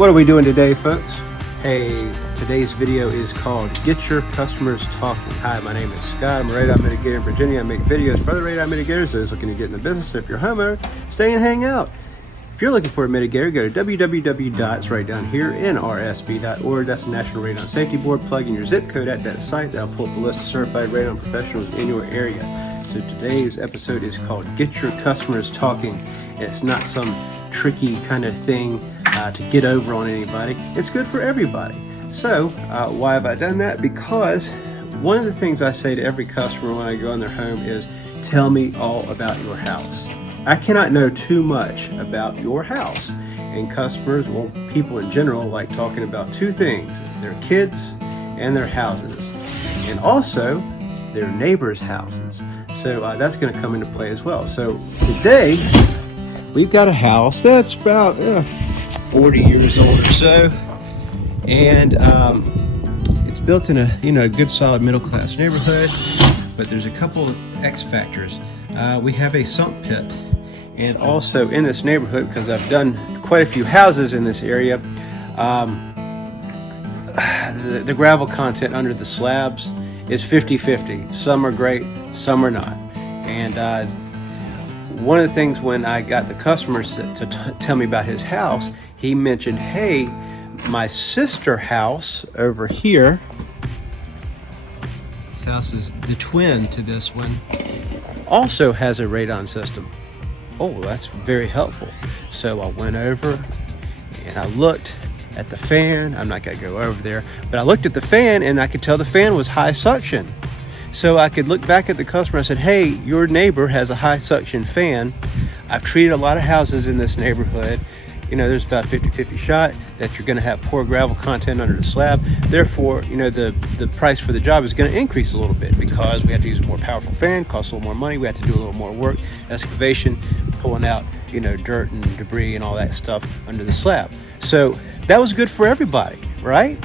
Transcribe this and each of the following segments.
What are we doing today, folks? Hey, today's video is called Get Your Customers Talking. Hi, my name is Scott. I'm a radon mitigator in Virginia. I make videos for other radon mitigators, those looking to get in the business. So if you're a homeowner, stay and hang out. If you're looking for a mitigator, go to www. It's right down here, nrsb.org. That's the National Radon Safety Board. Plug in your zip code at that site. That'll pull up a list of certified radon professionals in your area. So today's episode is called Get Your Customers Talking. It's not some tricky kind of thing to get over on anybody. It's good for everybody. So why have I done that? Because one of the things I say to every customer when I go in their home is, tell me all about your house. I cannot know too much about your house. And customers, well, people in general, like talking about two things: their kids and their houses, and also their neighbors' houses. So that's going to come into play as well. So today we've got a house that's about 40 years old or so, and it's built in a good solid middle class neighborhood, but there's a couple of X factors. We have a sump pit, and also in this neighborhood, because I've done quite a few houses in this area, the gravel content under the slabs is 50-50. Some are great, some are not. And one of the things when I got the customers to tell me about his house, he mentioned, hey, my sister house over here, this house is the twin to this one, also has a radon system. Oh, that's very helpful. So I went over and I looked at the fan. I'm not going to go over there, but I looked at the fan and I could tell the fan was high suction. So I could look back at the customer. I said, hey, your neighbor has a high suction fan. I've treated a lot of houses in this neighborhood. There's about 50-50 shot that you're going to have poor gravel content under the slab. Therefore, the price for the job is going to increase a little bit because we have to use a more powerful fan, costs a little more money. We have to do a little more work, excavation, pulling out, dirt and debris and all that stuff under the slab. So that was good for everybody, right?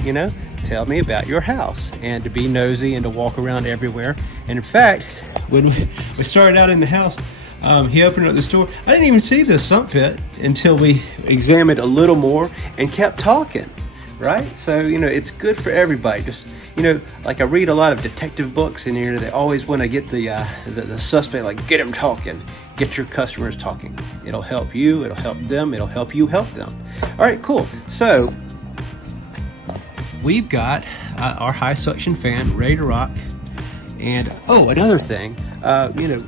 Tell me about your house, and to be nosy and to walk around everywhere. And in fact, when we started out in the house, he opened up this door. I didn't even see the sump pit until we examined a little more and kept talking, right? So, it's good for everybody. Just, like I read a lot of detective books in here, they always want to get the suspect, like, get him talking, get your customers talking. It'll help you, it'll help them, it'll help you help them. All right, cool. So we've got our high suction fan ready to rock. And another thing,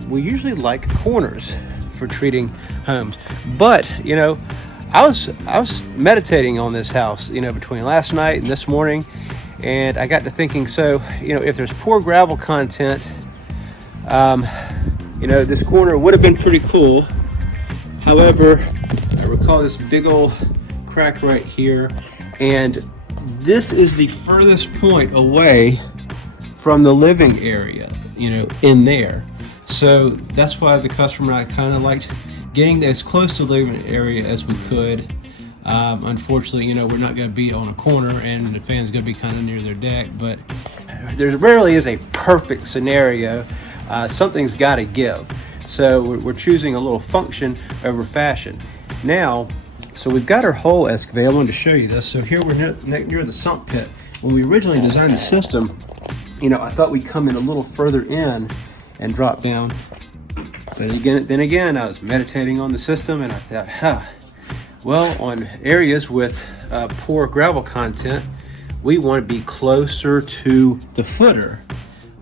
we usually like corners for treating homes, but I was meditating on this house, between last night and this morning, and I got to thinking, so if there's poor gravel content, this corner would have been pretty cool. However, I recall this big old crack right here, and this is the furthest point away from the living area, in there. So that's why the customer and I kind of liked getting as close to the living area as we could. Unfortunately, we're not going to be on a corner and the fan's going to be kind of near their deck, but there rarely is a perfect scenario. Something's got to give. So we're choosing a little function over fashion. Now, so we've got our hole excavated. I wanted to show you this. So here we're near the sump pit. When we originally designed the system, I thought we'd come in a little further in and drop down. But then again, I was meditating on the system and I thought, well, on areas with poor gravel content, we want to be closer to the footer.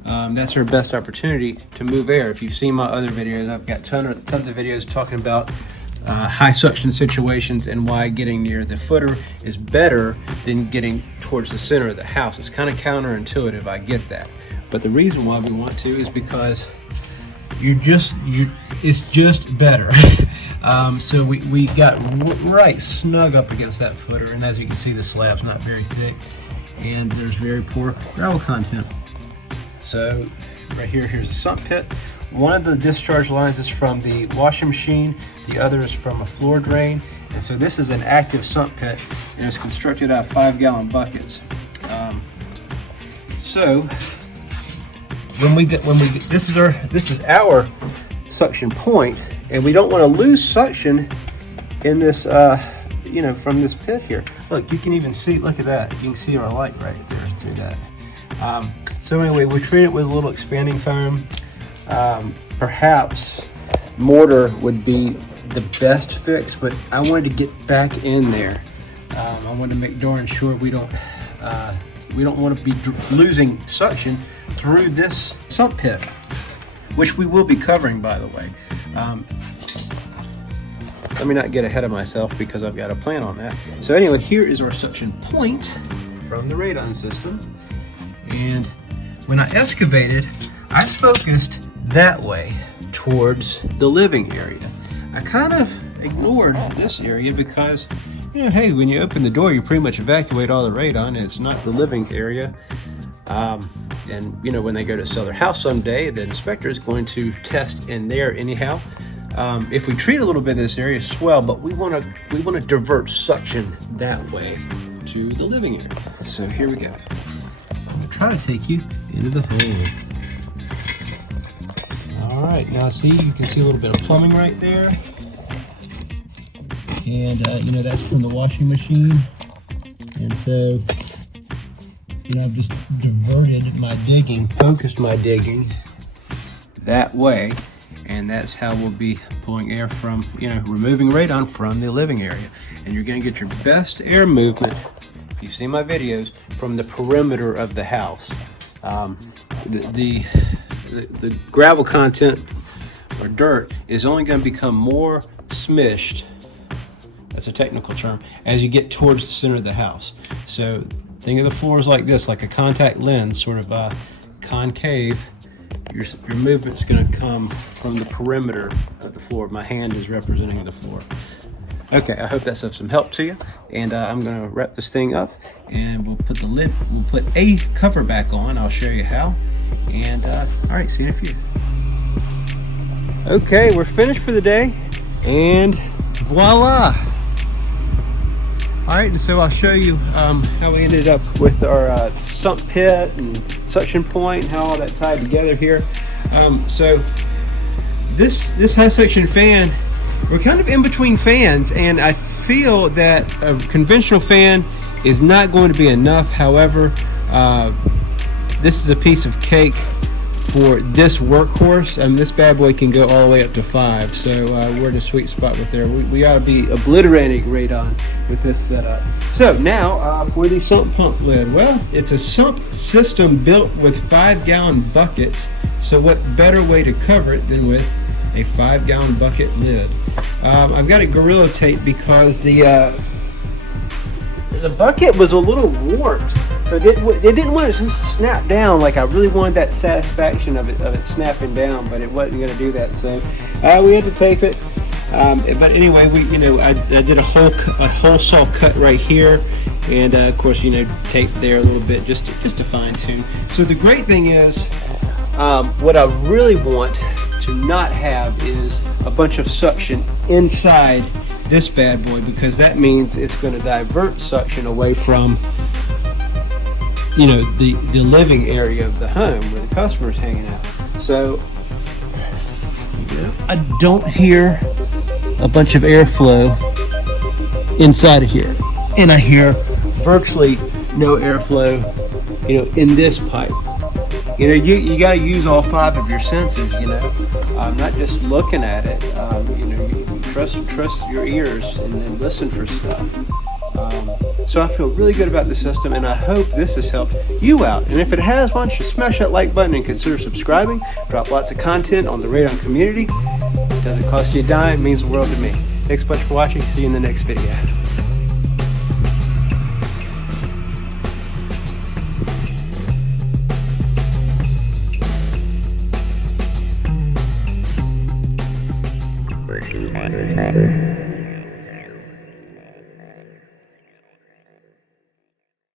That's our best opportunity to move air. If you've seen my other videos, I've got tons of videos talking about high suction situations and why getting near the footer is better than getting towards the center of the house. It's kind of counterintuitive, I get that. But the reason why we want to is because it's just better. So we got right snug up against that footer, and as you can see, the slab's not very thick and there's very poor gravel content. So right here's a sump pit. One of the discharge lines is from the washing machine, the other is from a floor drain. And so this is an active sump pit, and it's constructed out of 5-gallon buckets. So this is our suction point, and we don't want to lose suction in this you know, from this pit here. Look, you can even see, look at that. You can see our light right there through that. So anyway, we treat it with a little expanding foam. Perhaps mortar would be the best fix, but I wanted to get back in there. I wanted to make darn sure we don't want to be losing suction through this sump pit, which we will be covering, by the way. Let me not get ahead of myself because I've got a plan on that. So anyway, here is our suction point from the Radon system. And when I excavated, I focused that way towards the living area. I kind of ignored this area because, you know, hey, when you open the door, you pretty much evacuate all the radon, and it's not the living area. And you know, when they go to sell their house someday, the inspector is going to test in there anyhow. If we treat a little bit of this area, swell, but we want to divert suction that way to the living area. So here we go. I'm gonna try to take you into the hole. All right, now see, you can see a little bit of plumbing right there. And you know, that's from the washing machine. And so, you know, I've just diverted my digging, focused my digging that way. And that's how we'll be pulling air from, you know, removing radon from the living area. And you're gonna get your best air movement, if you've seen my videos, from the perimeter of the house. The gravel content or dirt is only gonna become more smished, that's a technical term, as you get towards the center of the house. So think of the floors like this, like a contact lens, sort of concave. Your movement's going to come from the perimeter of the floor. My hand is representing the floor. Okay, I hope that's of some help to you. And I'm going to wrap this thing up, and we'll put the lid, we'll put a cover back on. I'll show you how. And all right, see you in a few. Okay, we're finished for the day, and voila. All right, and so I'll show you how we ended up with our sump pit and suction point, and how all that tied together here. So this high suction fan, we're kind of in between fans, and I feel that a conventional fan is not going to be enough. However, this is a piece of cake for this workhorse. This bad boy can go all the way up to 5, so we're in a sweet spot with there. We ought to be obliterating radon with this setup. So now for the sump pump lid. Well, it's a sump system built with 5-gallon buckets, so what better way to cover it than with a 5-gallon bucket lid. I've got it Gorilla Tape because the bucket was a little warped. So it didn't want to just snap down like I really wanted that satisfaction of it snapping down, but it wasn't going to do that. So we had to tape it. But anyway, I did a whole saw cut right here, and of course, tape there a little bit just to fine tune. So the great thing is, what I really want to not have is a bunch of suction inside this bad boy, because that means it's going to divert suction away from the living area of the home where the customer's hanging out. So I don't hear a bunch of airflow inside of here, and I hear virtually no airflow in this pipe. You got to use all 5 of your senses, not just looking at it. You trust your ears and then listen for stuff. So I feel really good about the system, and I hope this has helped you out. And if it has, why don't you smash that like button and consider subscribing. Drop lots of content on the Radon community. It doesn't cost you a dime, it means the world to me. Thanks so much for watching. See you in the next video. Matter.